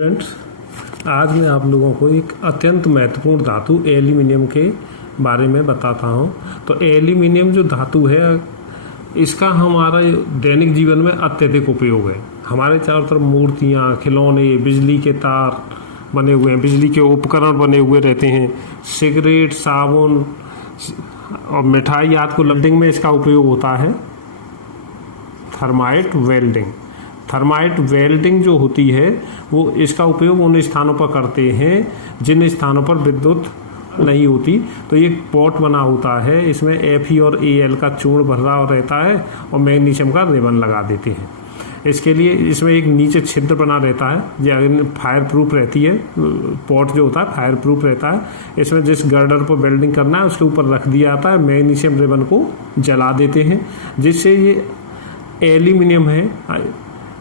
Friends, आज मैं आप लोगों को एक अत्यंत महत्वपूर्ण धातु एल्यूमिनियम के बारे में बताता हूं। तो एल्यूमिनियम जो धातु है, इसका हमारा दैनिक जीवन में अत्यधिक उपयोग है। हमारे चारों तरफ मूर्तियां, खिलौने, बिजली के तार बने हुए हैं, बिजली के उपकरण बने हुए रहते हैं, सिगरेट, साबुन और मिठाई आदि को वेल्डिंग में इसका उपयोग होता है। थर्माइट वेल्डिंग जो होती है वो इसका उपयोग उन स्थानों पर करते हैं जिन स्थानों पर विद्युत नहीं होती। तो ये पॉट बना होता है, इसमें Fe और Al का चूर्ण भरा रहता है और मैग्नीशियम का रिबन लगा देते हैं। इसके लिए इसमें एक नीचे छिद्र बना रहता है, जो फायर प्रूफ रहती है। पॉट जो होता है फायर प्रूफ रहता है। इसमें जिस गर्डर पर वेल्डिंग करना है उसके ऊपर रख दिया जाता है, मैग्नीशियम रिबन को जला देते हैं, जिससे ये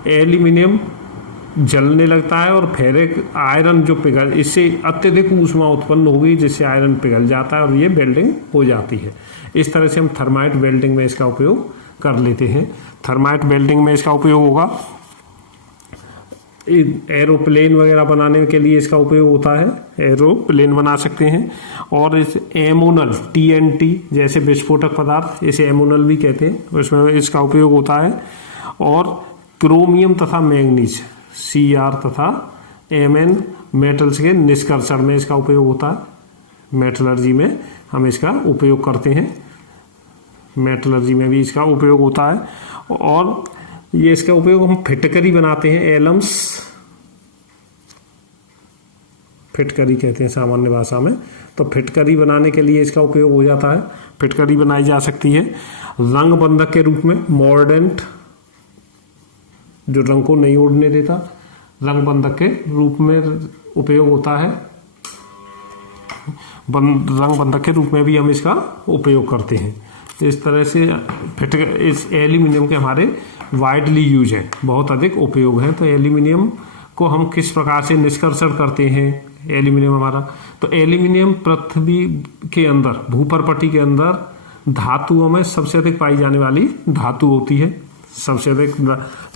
एल्यूमिनियम जलने लगता है और फेरिक आयरन जो पिघल, इससे अत्यधिक ऊष्मा उत्पन्न होगी जिससे आयरन पिघल जाता है और ये वेल्डिंग हो जाती है। इस तरह से हम थर्माइट वेल्डिंग में इसका उपयोग कर लेते हैं। थर्माइट वेल्डिंग में इसका उपयोग होगा, एरोप्लेन वगैरह बनाने के लिए इसका उपयोग होता है, एरोप्लेन बना सकते हैं। और इस एमोनल TNT जैसे विस्फोटक पदार्थ, इसे एमोनल भी कहते हैं, उसमें इसका उपयोग होता है। और क्रोमियम तथा मैग्नीज Cr तथा Mn मेटल्स के निष्कर्षण में इसका उपयोग होता है। मेटलर्जी में हम इसका उपयोग करते हैं, मेटलर्जी में भी इसका उपयोग होता है। और ये इसका उपयोग हम फिटकरी बनाते हैं, एलम्स फिटकरी कहते हैं सामान्य भाषा में। तो फिटकरी बनाने के लिए इसका उपयोग हो जाता है, फिटकरी बनाई जा सकती है। रंग बंधक के रूप में मॉर्डेंट, जो रंग को नहीं उड़ने देता, रंग बंधक के रूप में उपयोग होता है। रंग बंधक के रूप में भी हम इसका उपयोग करते हैं। इस तरह से इस एल्यूमिनियम के हमारे वाइडली यूज है, बहुत अधिक उपयोग है। तो एल्यूमिनियम को हम किस प्रकार से निष्कर्षण करते हैं, एल्यूमिनियम हमारा, तो एल्यूमिनियम पृथ्वी के अंदर, भूपर्पटी के अंदर धातुओं में सबसे अधिक पाई जाने वाली धातु होती है। सबसे अधिक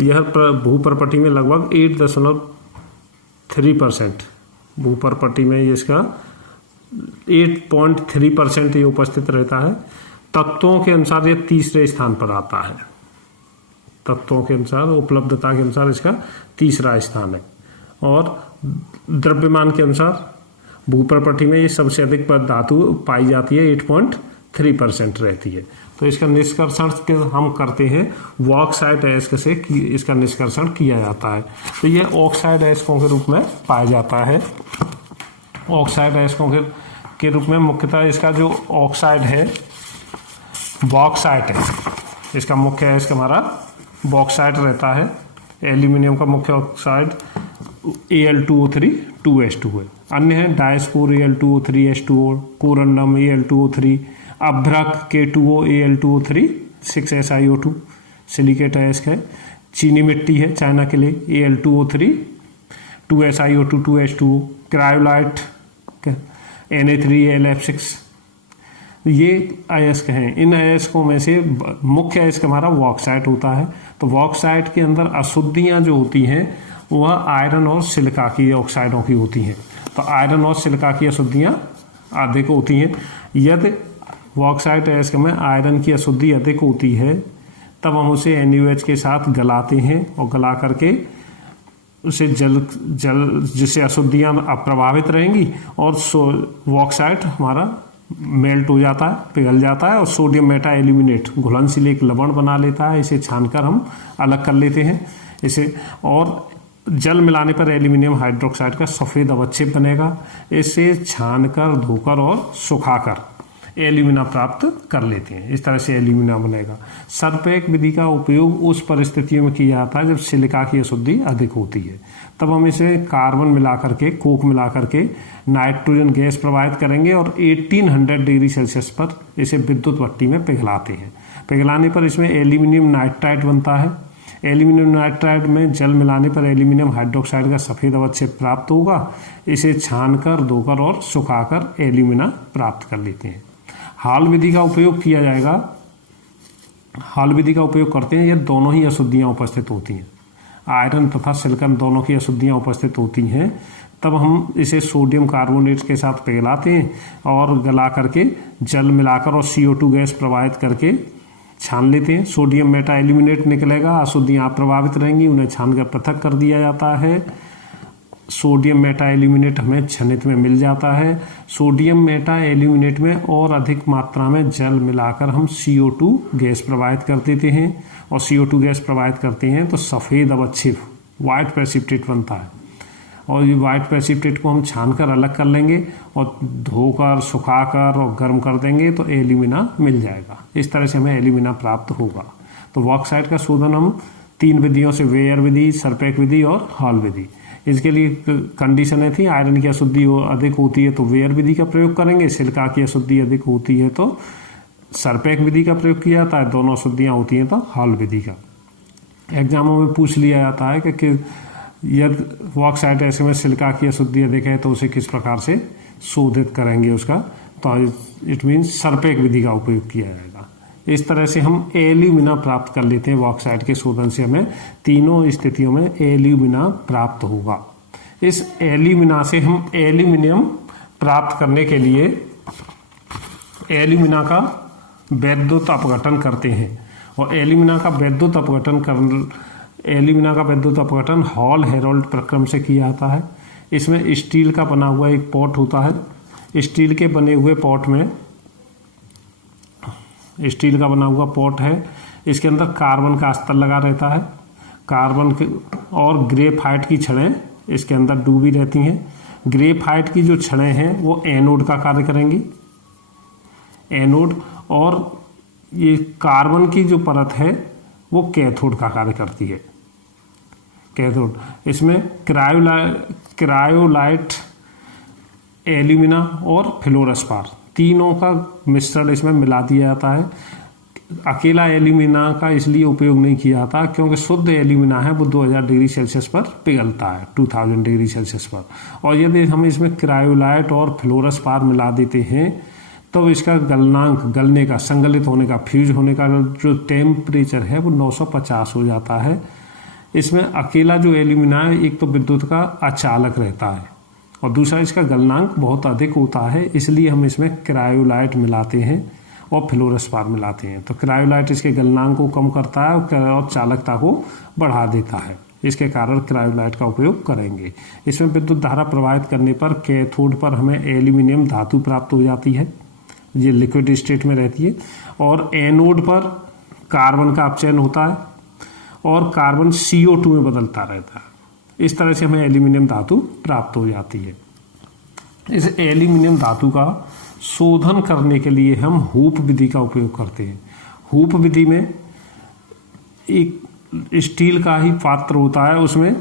यह भूपर्पटी में लगभग 8.3%, भूपर्पटी में इसका 8.3% ये उपस्थित रहता है। तत्वों के अनुसार ये तीसरे स्थान पर आता है, तत्वों के अनुसार, उपलब्धता के अनुसार इसका तीसरा स्थान है। और द्रव्यमान के अनुसार भूपर्पटी में ये सबसे अधिक धातु पाई जाती है, 8.3% रहती है। तो इसका निष्कर्षण हम करते हैं बॉक्साइट अयस्क से, इसका निष्कर्षण किया जाता है। तो ये ऑक्साइड अयस्कों के रूप में पाया जाता है। ऑक्साइड अयस्कों के रूप में मुख्यतः इसका जो ऑक्साइड है बॉक्साइट है, इसका मुख्य अयस्क हमारा बॉक्साइट रहता है। एल्यूमिनियम का मुख्य ऑक्साइड Al2O3 2H2 है। अन्य है डायस्कोर Al2O3 H2O, कोरंडम Al2O3, अभ्रक K2O Al2O3 6SiO2, सिलिकेट अयस्क है। चीनी मिट्टी है चाइना के लिए Al2O3 2SiO2 2H2O, cryolite Na3Lf6, ये अयस्क हैं। इन अयस्कों में से मुख्य अयस्क हमारा बॉक्साइट होता है। तो बॉक्साइट के अंदर अशुद्धियां जो होती हैं वह आयरन और सिलिका की ऑक्साइडों की होती हैं। तो आयरन और सिलिका की अशुद्धियां अधिक होती हैं। यदि बॉक्साइट अयस्क में आयरन की अशुद्धि अधिक होती है तब हम उसे NaOH के साथ गलाते हैं और गला करके उसे जल जिससे अशुद्धियां अप्रभावित रहेंगी और बॉक्साइट हमारा मेल्ट हो जाता है, पिघल जाता है और सोडियम मेटा एल्यूमिनेट घुलनशील एक लवण बना लेता है। इसे छानकर हम अलग कर लेते हैं इसे, और जल मिलाने पर एल्यूमिनियम हाइड्रोक्साइड का सफ़ेद अवक्षेप बनेगा। इसे छानकर, धोकर और सुखाकर एल्यूमिना प्राप्त कर लेते हैं। इस तरह से एल्यूमिना बनेगा। सरपेक विधि का उपयोग उस परिस्थितियों में किया जाता है जब सिलिका की अशुद्धि अधिक होती है। तब हम इसे कार्बन मिला करके, कोक मिला करके नाइट्रोजन गैस प्रवाहित करेंगे और 1800 डिग्री सेल्सियस पर इसे विद्युत भट्टी में पिघलाते हैं। पिघलाने पर इसमें एल्यूमिनियम नाइट्राइड बनता है। एल्यूमिनियम नाइट्राइड में जल मिलाने पर एल्यूमिनियम हाइड्रोक्साइड का सफ़ेद अवक्षेप प्राप्त होगा। इसे छानकर, धोकर और सुखाकर एल्यूमिना प्राप्त कर लेते हैं। हाल विधि का उपयोग किया जाएगा। हाल विधि का उपयोग करते हैं, ये दोनों ही अशुद्धियां उपस्थित होती हैं। आयरन तथा सिलिकॉन दोनों की अशुद्धियाँ उपस्थित होती हैं, तब हम इसे सोडियम कार्बोनेट के साथ पिघलाते हैं और गला करके जल मिलाकर और CO2 गैस प्रवाहित करके छान लेते हैं। सोडियम मेटा एल्यूमिनेट निकलेगा, अशुद्धियाँ प्रभावित रहेंगी, उन्हें छानकर पृथक कर दिया जाता है। सोडियम मेटा एल्यूमिनेट हमें छनित में मिल जाता है। सोडियम मेटा एल्यूमिनेट में और अधिक मात्रा में जल मिलाकर हम CO2 गैस प्रवाहित कर देते हैं और CO2 गैस प्रवाहित करते हैं तो सफ़ेद अवक्षेप वाइट प्रेसिपिटेट बनता है और ये वाइट प्रेसिपिटेट को हम छानकर अलग कर लेंगे और धोकर सुखाकर और गर्म कर देंगे तो एल्यूमिना मिल जाएगा। इस तरह से हमें एल्यूमिना प्राप्त होगा। तो बॉक्साइट का शोधन हम 3 विधियों से, वेयर विधि, सरपेक विधि और हॉल विधि। इसके लिए कंडीशनें थी, आयरन की अशुद्धि अधिक होती है तो वेयर विधि का प्रयोग करेंगे, सिलिका की अशुद्धि अधिक होती है तो सरपेक विधि का प्रयोग किया जाता है, दोनों अशुद्धियाँ होती हैं तो हॉल विधि का। एग्जामों में पूछ लिया जाता है कि यदि बॉक्साइट ऐसे में सिलिका की अशुद्धि अधिक है तो उसे किस प्रकार से शोधित करेंगे उसका, तो इट मीन्स सरपेक विधि का उपयोग किया जाएगा। इस तरह से हम एल्यूमिना प्राप्त कर लेते हैं। बॉक्साइट के शोधन से हमें तीनों स्थितियों में एल्यूमिना प्राप्त होगा। इस एल्यूमिना से हम एल्यूमिनियम प्राप्त करने के लिए एल्यूमिना का वैद्युत अपघटन करते हैं और एल्यूमिना का वैद्युत अपघटन हॉल हेरोल्ड प्रक्रम से किया जाता है। इसमें स्टील का बना हुआ एक पॉट होता है। स्टील के बने हुए पॉट में स्टील का बना हुआ पॉट है, इसके अंदर कार्बन का अस्तर लगा रहता है। कार्बन और ग्रेफाइट की छड़ें इसके अंदर डूबी रहती हैं। ग्रेफाइट की जो छड़ें हैं वो एनोड का कार्य करेंगी, एनोड, और ये कार्बन की जो परत है वो कैथोड का कार्य करती है, कैथोड। इसमें क्रायोलाइट, एल्यूमिना और फ्लोरोस्पार तीनों का मिश्रण इसमें मिला दिया जाता है। अकेला एल्यूमिना का इसलिए उपयोग नहीं किया जाता क्योंकि शुद्ध एल्यूमिना है वो 2000 डिग्री सेल्सियस पर पिघलता है, 2000 डिग्री सेल्सियस पर, और यदि हम इसमें क्रायोलाइट और फ्लोरोस्पार मिला देते हैं तो इसका गलनांक, गलने का, संगलित होने का, फ्यूज होने का जो टेम्परेचर है वो 950 हो जाता है। इसमें अकेला जो एल्यूमिना है एक तो विद्युत का अचालक रहता है और दूसरा इसका गलनांक बहुत अधिक होता है, इसलिए हम इसमें क्रायोलाइट मिलाते हैं और फ्लोरोस्पार मिलाते हैं। तो क्रायोलाइट इसके गलनांक को कम करता है और चालकता को बढ़ा देता है, इसके कारण क्रायोलाइट का उपयोग करेंगे। इसमें विद्युत धारा प्रवाहित करने पर कैथोड पर हमें एल्यूमिनियम धातु प्राप्त हो जाती है, ये लिक्विड स्टेट में रहती है, और एनोड पर कार्बन का अपचयन होता है और कार्बन CO2 में बदलता रहता है। इस तरह से हमें एल्यूमिनियम धातु प्राप्त हो जाती है। इस एल्यूमिनियम धातु का शोधन करने के लिए हम हूप विधि का उपयोग करते हैं। हूप विधि में एक स्टील का ही पात्र होता है, उसमें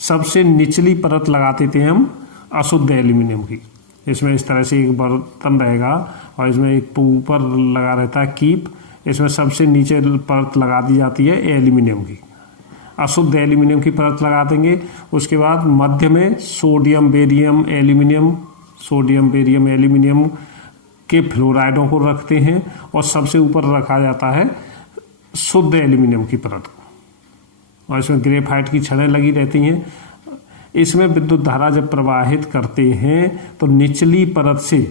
सबसे निचली परत लगा देते हैं हम अशुद्ध एल्यूमिनियम की। इसमें इस तरह से एक बर्तन रहेगा और इसमें एक ऊपर लगा रहता है कीप, इसमें सबसे नीचे परत लगा दी जाती है एल्यूमिनियम की, अशुद्ध एल्यूमिनियम की परत लगा देंगे। उसके बाद मध्य में सोडियम बेरियम एल्यूमिनियम के फ्लोराइडों को रखते हैं और सबसे ऊपर रखा जाता है शुद्ध एल्यूमिनियम की परत को, और इसमें ग्रेफाइट की छड़ें लगी रहती हैं। इसमें विद्युत धारा जब प्रवाहित करते हैं तो निचली परत से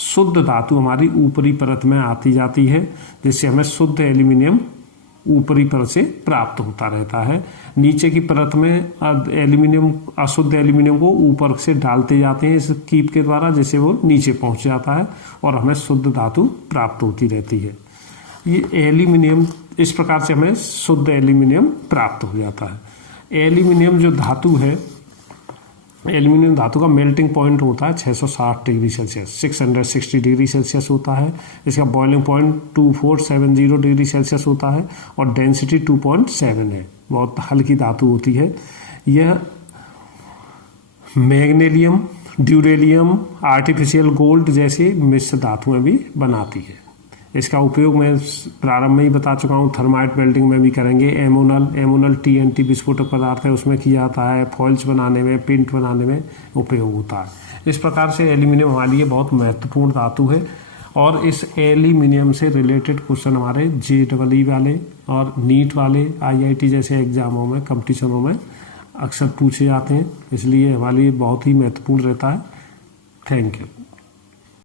शुद्ध धातु हमारी ऊपरी परत में आती जाती है, जिससे हमें शुद्ध एल्यूमिनियम ऊपरी परत से प्राप्त होता रहता है। नीचे की परत में एल्यूमिनियम, अशुद्ध एल्यूमिनियम को ऊपर से डालते जाते हैं इस कीप के द्वारा, जिससे वो नीचे पहुंच जाता है और हमें शुद्ध धातु प्राप्त होती रहती है। ये एल्यूमिनियम, इस प्रकार से हमें शुद्ध एल्यूमिनियम प्राप्त हो जाता है। एल्यूमिनियम जो धातु है, एल्यूमिनियम धातु का मेल्टिंग पॉइंट होता है 660 डिग्री सेल्सियस, 660 डिग्री सेल्सियस होता है। इसका बॉइलिंग पॉइंट 2470 डिग्री सेल्सियस होता है और डेंसिटी 2.7 है। बहुत हल्की धातु होती है। यह मैग्नीशियम, ड्यूरेलियम, आर्टिफिशियल गोल्ड जैसी मिश्र धातुएं भी बनाती है। इसका उपयोग मैं प्रारंभ में ही बता चुका हूँ, थर्माइट वेल्डिंग में भी करेंगे। एमोनल TNT विस्फोटक पदार्थ है, उसमें किया जाता है। फॉइल्स बनाने में, पेंट बनाने में उपयोग होता है। इस प्रकार से एल्यूमिनियम हमारे लिए बहुत महत्वपूर्ण धातु है और इस एल्यूमिनियम से रिलेटेड क्वेश्चन हमारे JEE वाले और नीट वाले IIT जैसे एग्जामों में, कंपटीशनों में अक्सर पूछे जाते हैं, इसलिए हमारे लिए बहुत ही महत्वपूर्ण रहता है। Thank you.